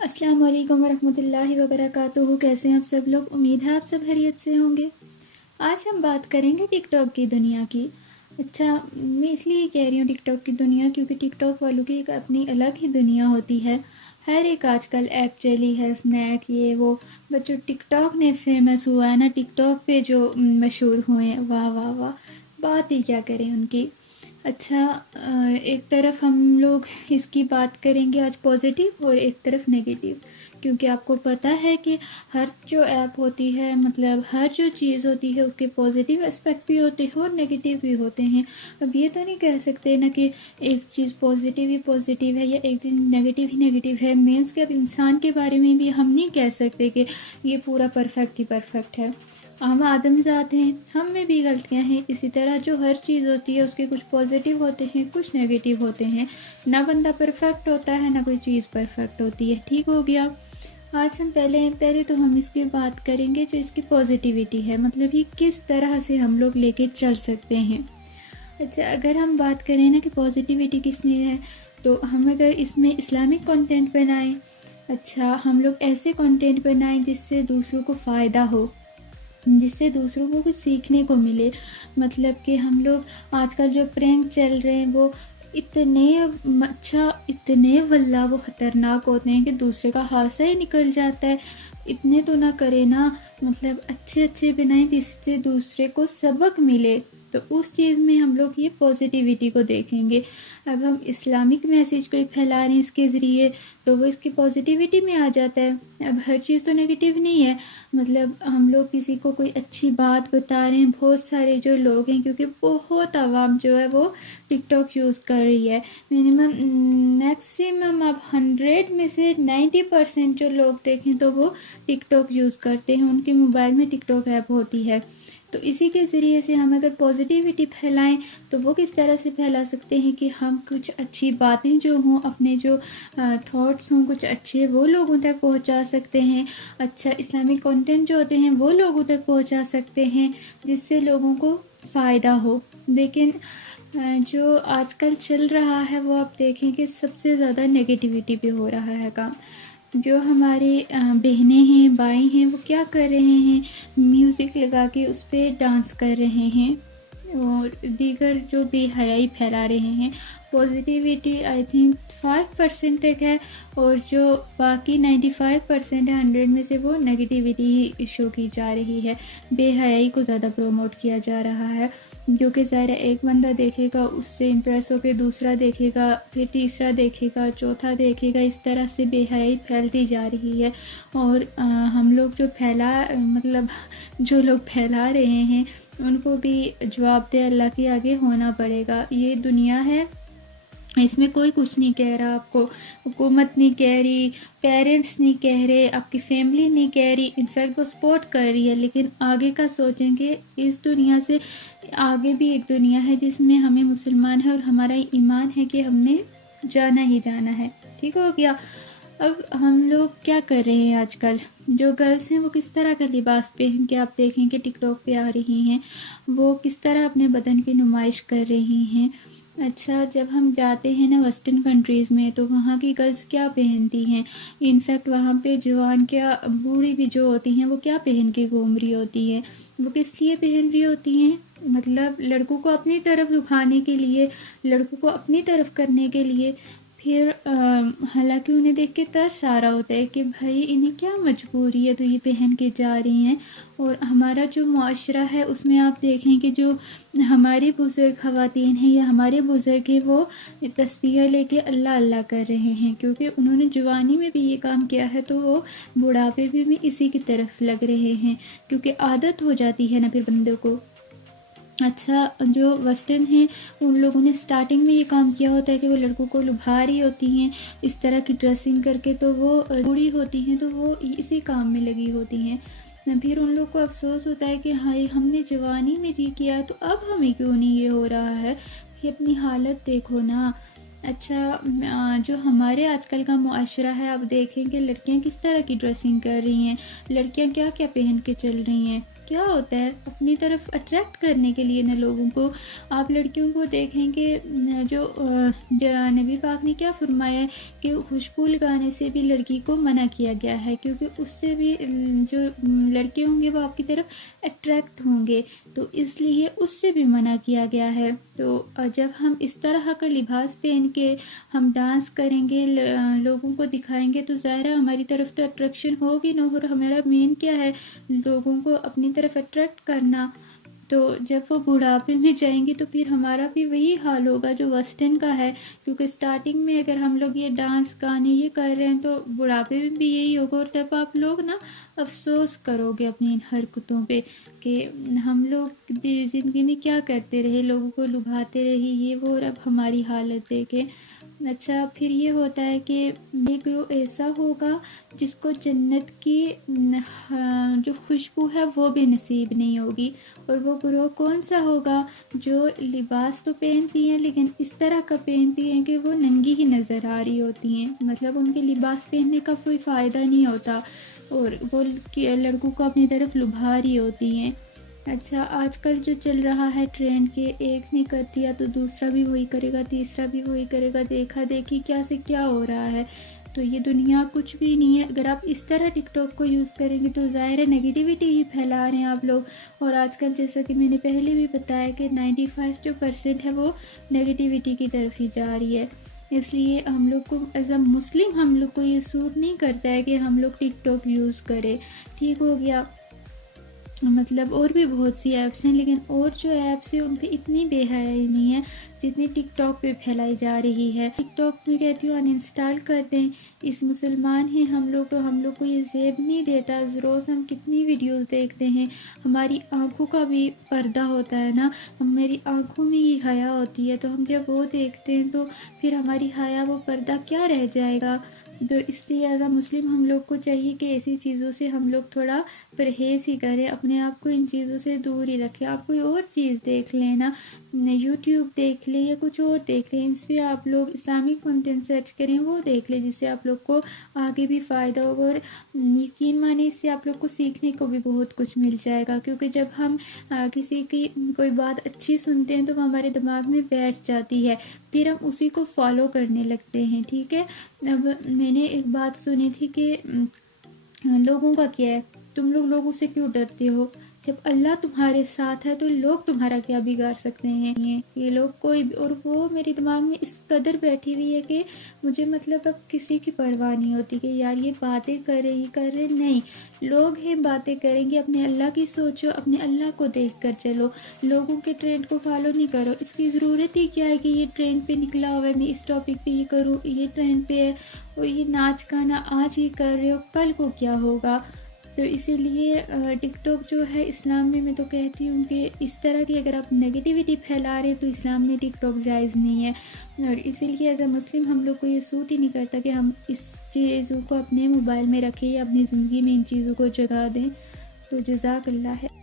السلام علیکم ورحمۃ اللہ وبرکاتہ. کیسے ہیں آپ سب لوگ؟ امید ہے آپ سب خیریت سے ہوں گے. آج ہم بات کریں گے ٹک ٹاک کی دنیا کی. اچھا، میں اس لیے کہہ رہی ہوں ٹک ٹاک کی دنیا کیونکہ ٹک ٹاک والوں کی ایک اپنی الگ ہی دنیا ہوتی ہے. ہر ایک آج کل ایپ چلی ہے، اسنیک یہ وہ، بٹ جو ٹک ٹاک نے فیمس ہوا ہے نا، ٹک ٹاک پہ جو مشہور ہوئے ہیں، واہ واہ واہ، بات ہی کیا کریں ان کی. اچھا، ایک طرف ہم لوگ اس کی بات کریں گے آج پازیٹیو اور ایک طرف نیگیٹیو، کیونکہ آپ کو پتہ ہے کہ ہر جو ایپ ہوتی ہے، مطلب ہر جو چیز ہوتی ہے اس کے پازیٹیو اسپیکٹ بھی ہوتے ہیں اور نیگیٹیو بھی ہوتے ہیں. اب یہ تو نہیں کہہ سکتے نا کہ ایک چیز پازیٹیو ہی پازیٹیو ہے یا ایک دن نیگیٹیو ہی نیگیٹیو ہے. مینس کہ اب انسان کے بارے میں بھی ہم نہیں کہہ سکتے کہ یہ پورا پرفیکٹ ہی پرفیکٹ ہے. ہم آدم ذات ہیں، ہم میں بھی غلطیاں ہیں. اسی طرح جو ہر چیز ہوتی ہے اس کے کچھ پازیٹیو ہوتے ہیں، کچھ نیگیٹیو ہوتے ہیں. نہ بندہ پرفیکٹ ہوتا ہے، نہ کوئی چیز پرفیکٹ ہوتی ہے. ٹھیک ہو گیا. آج ہم پہلے تو ہم اس کی بات کریں گے جو اس کی پازیٹیوٹی ہے، مطلب یہ کس طرح سے ہم لوگ لے کے چل سکتے ہیں. اچھا، اگر ہم بات کریں نا کہ پازیٹیوٹی کس میں ہے، تو ہم اگر اس میں اسلامک کنٹینٹ بنائیں. اچھا، ہم لوگ ایسے کنٹینٹ بنائیں جس سے دوسروں کو فائدہ ہو، جس سے دوسروں کو کچھ سیکھنے کو ملے. مطلب کہ ہم لوگ آج کل جو پرینک چل رہے ہیں وہ اتنے واللہ وہ خطرناک ہوتے ہیں کہ دوسرے کا حادثہ ہی نکل جاتا ہے. اتنے تو نہ کرے نا، مطلب اچھے بنائیں جس سے دوسرے کو سبق ملے. تو اس چیز میں ہم لوگ یہ پازیٹیوٹی کو دیکھیں گے. اب ہم اسلامک میسیج کو پھیلا رہے ہیں اس کے ذریعے، تو وہ اس کی پازیٹیوٹی میں آ جاتا ہے. اب ہر چیز تو نیگیٹیو نہیں ہے. مطلب ہم لوگ کسی کو کوئی اچھی بات بتا رہے ہیں. بہت سارے جو لوگ ہیں، کیونکہ بہت عوام جو ہے وہ ٹک ٹاک یوز کر رہی ہے. میکسیمم اب 100 میں سے 90% جو لوگ دیکھیں تو وہ ٹک ٹاک یوز کرتے ہیں. ان کے موبائل میں ٹک ٹاک ایپ ہوتی ہے. تو اسی کے ذریعے سے ہم اگر پازیٹیوٹی پھیلائیں تو وہ کس طرح سے پھیلا سکتے ہیں کہ ہم کچھ اچھی باتیں جو ہوں، اپنے جو تھاٹس ہوں کچھ اچھے، وہ لوگوں تک پہنچا سکتے ہیں. اچھا اسلامک کنٹینٹ جو ہوتے ہیں وہ لوگوں تک پہنچا سکتے ہیں جس سے لوگوں کو فائدہ ہو. لیکن جو آج کل چل رہا ہے وہ آپ دیکھیں کہ سب سے زیادہ نیگیٹیوٹی پہ ہو رہا ہے کام. جو ہماری بہنیں ہیں، بھائی ہیں، وہ کیا کر رہے ہیں، میوزک لگا کے اس پہ ڈانس کر رہے ہیں اور دیگر جو بے حیائی پھیلا رہے ہیں. پازیٹیوٹی آئی تھنک 5% تک ہے، اور جو باقی 95% ہے 100 میں سے، وہ نیگیٹیوٹی ہی ایشو کی جا رہی ہے. بے حیائی کو زیادہ پروموٹ کیا جا رہا ہے، جو کہ ظاہر ایک بندہ دیکھے گا اس سے امپریس ہو کے دوسرا دیکھے گا، پھر تیسرا دیکھے گا، چوتھا دیکھے گا. اس طرح سے بے حیائی پھیلتی جا رہی ہے. اور ہم لوگ جو لوگ پھیلا رہے ہیں ان کو بھی جواب دہ اللہ کے آگے ہونا پڑے گا. یہ دنیا ہے، اس میں کوئی کچھ نہیں کہہ رہا آپ کو. حکومت نہیں کہہ رہی، پیرنٹس نہیں کہہ رہے، آپ کی فیملی نہیں کہہ رہی. انفیکٹ وہ سپورٹ کر رہی ہے، لیکن آگے کا سوچیں کہ اس دنیا سے آگے بھی ایک دنیا ہے جس میں ہمیں مسلمان ہے اور ہمارا ایمان ہے کہ ہم نے جانا ہی جانا ہے. ٹھیک ہو گیا. اب ہم لوگ کیا کر رہے ہیں آج کل، جو گرلس ہیں وہ کس طرح کا لباس پہن کے آپ دیکھیں کہ ٹک ٹاک پہ آ رہی ہیں، وہ کس طرح اپنے بدن کی نمائش کر رہی ہیں. اچھا، جب ہم جاتے ہیں نا ویسٹرن کنٹریز میں تو وہاں کی گرلس کیا پہنتی ہیں. انفیکٹ وہاں پہ جوان کیا بوڑھی بھی جو ہوتی ہیں وہ کیا پہن کے گھوم رہی ہوتی ہے. وہ کس لیے پہن رہی ہوتی ہیں، مطلب لڑکوں کو اپنی طرف لبھانے کے لیے، لڑکوں کو اپنی طرف کرنے کے لیے. پھر حالانکہ انہیں دیکھ کے ترس آ رہا ہوتا ہے کہ بھائی انہیں کیا مجبوری ہے تو یہ پہن کے جا رہی ہیں. اور ہمارا جو معاشرہ ہے اس میں آپ دیکھیں کہ جو ہماری بزرگ خواتین ہیں یا ہمارے بزرگ ہیں، وہ تسبیح لے کے اللہ اللہ کر رہے ہیں، کیونکہ انہوں نے جوانی میں بھی یہ کام کیا ہے تو وہ بڑھاپے میں بھی اسی کی طرف لگ رہے ہیں، کیونکہ عادت ہو جاتی ہے نا پھر بندوں کو. اچھا، جو ویسٹرن ہیں ان لوگوں نے سٹارٹنگ میں یہ کام کیا ہوتا ہے کہ وہ لڑکوں کو لبھا رہی ہوتی ہیں اس طرح کی ڈریسنگ کر کے، تو وہ بوڑھی ہوتی ہیں تو وہ اسی کام میں لگی ہوتی ہیں. پھر ان لوگ کو افسوس ہوتا ہے کہ ہائی ہم نے جوانی میں جی کیا تو اب ہمیں کیوں نہیں یہ ہو رہا ہے. کہ اپنی حالت دیکھو نا. اچھا، جو ہمارے آج کل کا معاشرہ ہے آپ دیکھیں کہ لڑکیاں کس طرح کی ڈریسنگ کر رہی ہیں، لڑکیاں کیا کیا پہن کے چل رہی ہیں. کیا ہوتا ہے؟ اپنی طرف اٹریکٹ کرنے کے لیے نا لوگوں کو. آپ لڑکیوں کو دیکھیں کہ جو نبی پاک نے کیا فرمایا ہے کہ خوشبو لگانے سے بھی لڑکی کو منع کیا گیا ہے، کیونکہ اس سے بھی جو لڑکے ہوں گے وہ آپ کی طرف اٹریکٹ ہوں گے، تو اس لیے اس سے بھی منع کیا گیا ہے. تو جب ہم اس طرح کا لباس پہن کے ہم ڈانس کریں گے، لوگوں کو دکھائیں گے، تو ظاہر ہے ہماری طرف تو اٹریکشن ہوگی نا. اور ہمارا مین کیا ہے؟ لوگوں کو اپنی طرف اٹریکٹ کرنا. تو جب وہ بڑھاپے میں جائیں گے تو پھر ہمارا بھی وہی حال ہوگا جو ویسٹرن کا ہے، کیونکہ سٹارٹنگ میں اگر ہم لوگ یہ ڈانس گانے یہ کر رہے ہیں تو بڑھاپے میں بھی یہی ہوگا. اور تب آپ لوگ نا افسوس کرو گے اپنی ان حرکتوں پہ کہ ہم لوگ زندگی میں کیا کرتے رہے، لوگوں کو لبھاتے رہے یہ وہ، اور اب ہماری حالت دیکھیں. اچھا، پھر یہ ہوتا ہے کہ ایک گروہ ایسا ہوگا جس کو جنت کی جو خوشبو ہے وہ بھی نصیب نہیں ہوگی. اور وہ گروہ کون سا ہوگا؟ جو لباس تو پہنتی ہیں لیکن اس طرح کا پہنتی ہیں کہ وہ ننگی ہی نظر آ رہی ہوتی ہیں، مطلب ان کے لباس پہننے کا کوئی فائدہ نہیں ہوتا، اور وہ لڑکوں کو اپنی طرف لبھا رہی ہوتی ہیں. اچھا، آج کل جو چل رہا ہے ٹرینڈ کے ایک نے کر دیا تو دوسرا بھی وہی کرے گا، تیسرا بھی وہی کرے گا، دیکھا دیکھی کیا سے کیا ہو رہا ہے. تو یہ دنیا کچھ بھی نہیں ہے. اگر آپ اس طرح ٹک ٹاک کو یوز کریں گے تو ظاہر ہے نگیٹیوٹی ہی پھیلا رہے ہیں آپ لوگ. اور آج کل جیسا کہ میں نے پہلے بھی بتایا کہ 95% ہے وہ نگیٹیوٹی کی طرف ہی جا رہی ہے. اس لیے ہم لوگ کو ایز اے مسلم ہم لوگ کو یہ سوٹ نہیں کرتا ہے کہ ہم لوگ ٹک ٹاک یوز کریں. ٹھیک ہو گیا؟ مطلب اور بھی بہت سی ایپس ہیں، لیکن اور جو ایپس ہیں ان پہ اتنی بے حیائی نہیں ہے جتنی ٹک ٹاک پہ پھیلائی جا رہی ہے. ٹک ٹاک میں کہتی ہوں انسٹال کر دیں. اس مسلمان ہیں ہم لوگ تو ہم لوگ کو یہ زیب نہیں دیتا. روز ہم کتنی ویڈیوز دیکھتے ہیں، ہماری آنکھوں کا بھی پردہ ہوتا ہے نا، میری آنکھوں میں ہی حیا ہوتی ہے، تو ہم جب وہ دیکھتے ہیں تو پھر ہماری حیا وہ پردہ کیا رہ جائے گا. تو اس لیے ایز اے مسلم ہم لوگ کو چاہیے کہ ایسی چیزوں سے ہم لوگ تھوڑا پرہیز ہی کریں، اپنے آپ کو ان چیزوں سے دور ہی رکھیں. آپ کوئی اور چیز دیکھ لیں نا، یوٹیوب دیکھ لیں یا کچھ اور دیکھ لیں، اس پہ آپ لوگ اسلامک کنٹینٹ سرچ کریں، وہ دیکھ لیں، جس سے آپ لوگ کو آگے بھی فائدہ ہوگا. اور یقین مانیں اس سے آپ لوگ کو سیکھنے کو بھی بہت کچھ مل جائے گا، کیونکہ جب ہم کسی کی کوئی بات اچھی سنتے ہیں تو وہ ہمارے دماغ میں بیٹھ جاتی ہے، پھر ہم اسی کو فالو کرنے لگتے ہیں. ٹھیک ہے؟ اب میں نے ایک بات سنی تھی کہ لوگوں کا کیا ہے، تم لوگ لوگوں سے کیوں ڈرتے ہو؟ جب اللہ تمہارے ساتھ ہے تو لوگ تمہارا کیا بگاڑ سکتے ہیں؟ یہ لوگ کوئی، اور وہ میرے دماغ میں اس قدر بیٹھی ہوئی ہے کہ مجھے مطلب اب کسی کی پرواہ نہیں ہوتی کہ یار یہ باتیں کر رہے نہیں. لوگ ہی باتیں کریں گے، اپنے اللہ کی سوچو، اپنے اللہ کو دیکھ کر چلو، لوگوں کے ٹرینڈ کو فالو نہیں کرو. اس کی ضرورت ہی کیا ہے کہ یہ ٹرینڈ پہ نکلا ہوا ہے، میں اس ٹاپک پہ یہ کروں، یہ ٹرینڈ پہ ہے، اور یہ ناچ گانا آج یہ کر رہے ہو، کل کو کیا ہوگا. تو اسی لیے ٹک ٹاک جو ہے اسلام میں تو کہتی ہوں کہ اس طرح کی اگر آپ نگیٹیوٹی پھیلا رہے تو اسلام میں ٹک ٹاک جائز نہیں ہے. اور اسی لیے ایز اے مسلم ہم لوگ کو یہ سوٹ ہی نہیں کرتا کہ ہم اس چیزوں کو اپنے موبائل میں رکھیں یا اپنی زندگی میں ان چیزوں کو جگہ دیں. تو جزاک اللہ ہے.